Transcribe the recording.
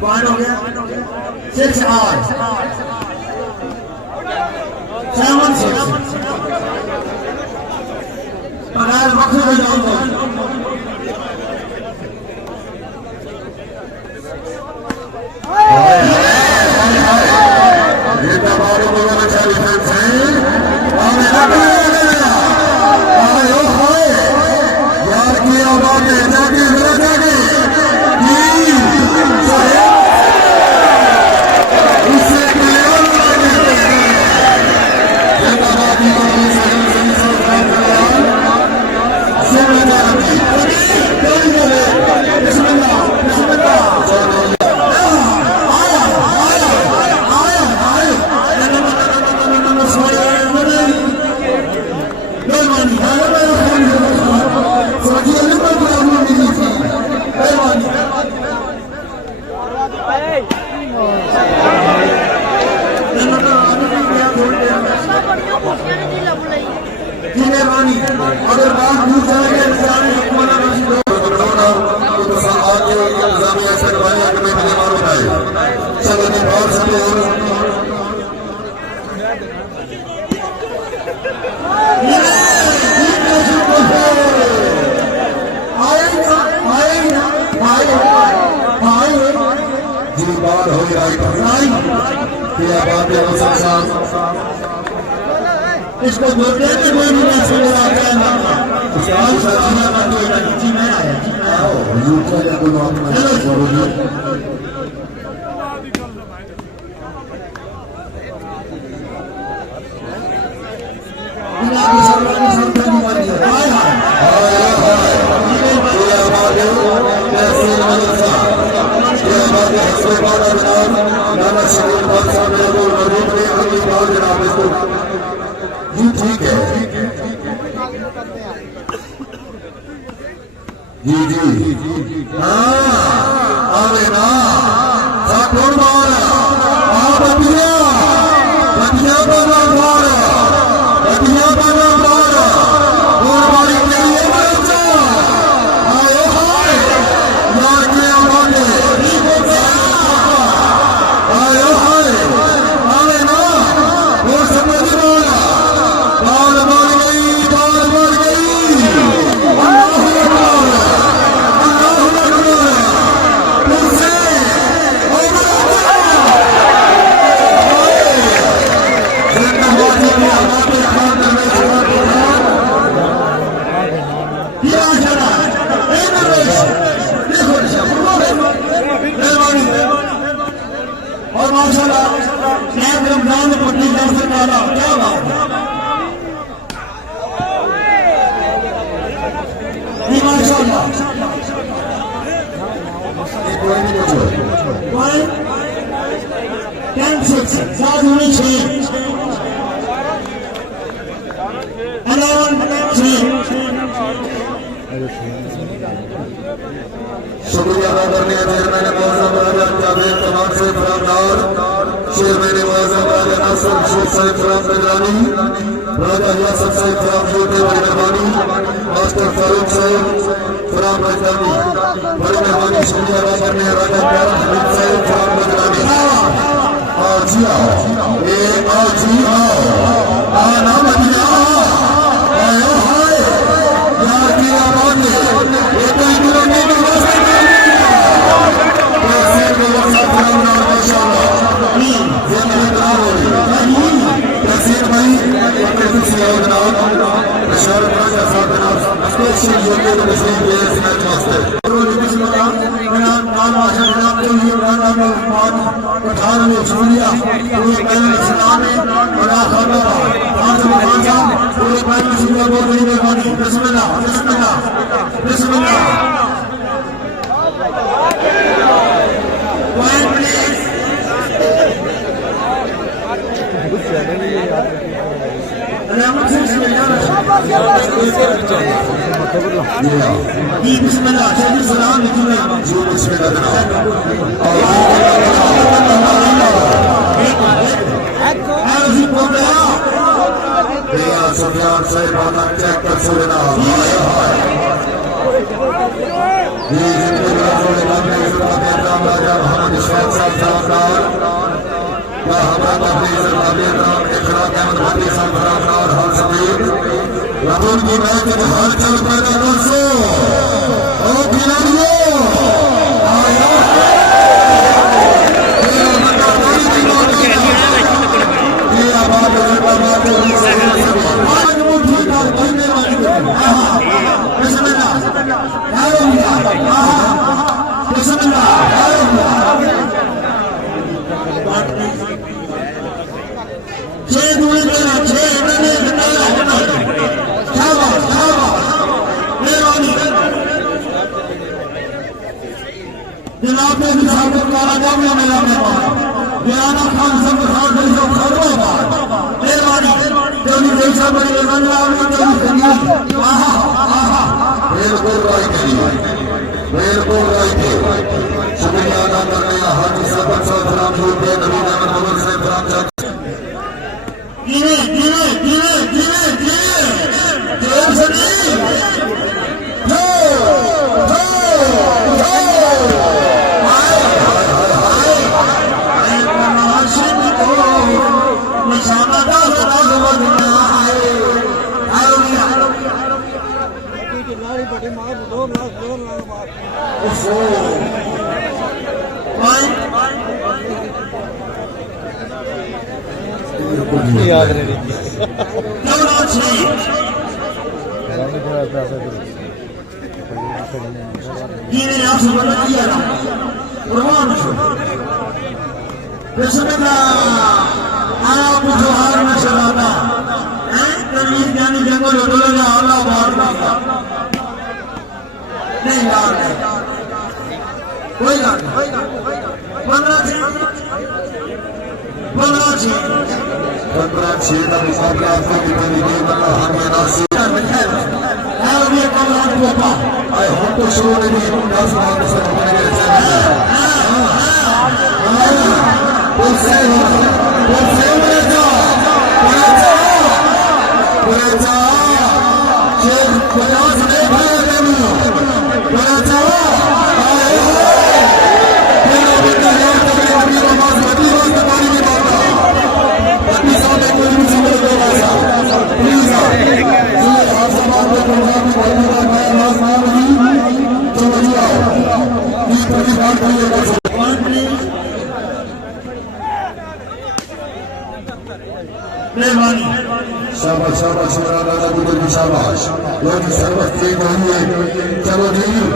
Point हो गया 6 8 7 6 पगार वक्त हो जाएगा ये दबाव में अच्छा डिफेंस है और यार की आवाज है जाके अगर बात दूर जाएंगे इसको बोलते हैं कि कोई भी मैसेज आ गया ना उसका सराहना करते हैं जी मैं आया यूट्यूब पे कोई बात नहीं जरूरी दुनिया की सर्वानी संतानी वाली है हाय हाय ये बात है कैसे मदरसा ये बात है हसबे वाला जनाब नाना शरीफ बादशाह ने वो मरीज ने अगली बार जनाब इसको ठीक है जी जी हाँ अरे ना ठाकुर मारा बतिया बतिया बाबा मारा बतिया बाबा मारा और बारी के लिए बच्चा आए हाय यार के आवाज आए हाय अरे ना वो समझ मारा और माशाल्लाह रमजान पट्टी से डाला क्या बात है माशाल्लाह 10-6 साथ होनी चाहिए 11-3 शुक्रिया अदा करने चेयरमैन मौजूद जावेद तमाम से फरामदार चेयरमैन मौजूद नासिर शेख साहिब फराम निगरानी राजा यासर साहिब फराम छोटे बड़ी मेहरबानी मास्टर फारूक साहिब फराम निगरानी बड़ी मेहरबानी शुक्रिया अदा करने राजा प्यारा हमीद साहिब फराम निगरानी जी आओ ये आओ जी आओ आना मदीना आयो हाय यार की आवाज ये कोई दुनिया की विश्वास साहब फरामदार या हमरा तफरीज अमीर राम इकराम अहमद भाटी साहब फरामदार हाल समीर रतन की मैच में हाल चल पैदा दोस्तों ओ खिलाड़ियों जनाब ने साबित करा जामिया मेरा मेहमान याना खान सब खान जो खरवा मेहरबानी जोनी जैसा बड़े रंगलाल में जोनी संगीत आहा आहा बिल्कुल राइट शुक्रिया अदा करने का हाजी सरपंच साहब फराम होते नवीन अहमद मोहम्मद से फराम साहब गिरे गिरे गिरे गिरे गिरे जोर से जो याद नहीं जंगल कोई बात नहीं 15-6 का मुकाबला आपको कितनी देर वाला हमें नासिर है ये कमाल होगा आई होप तो शुरू में भी 10 बार से हमारे शाबाश शाबाश शाबाश शाबाश लोग सर्वस्व चलो जी।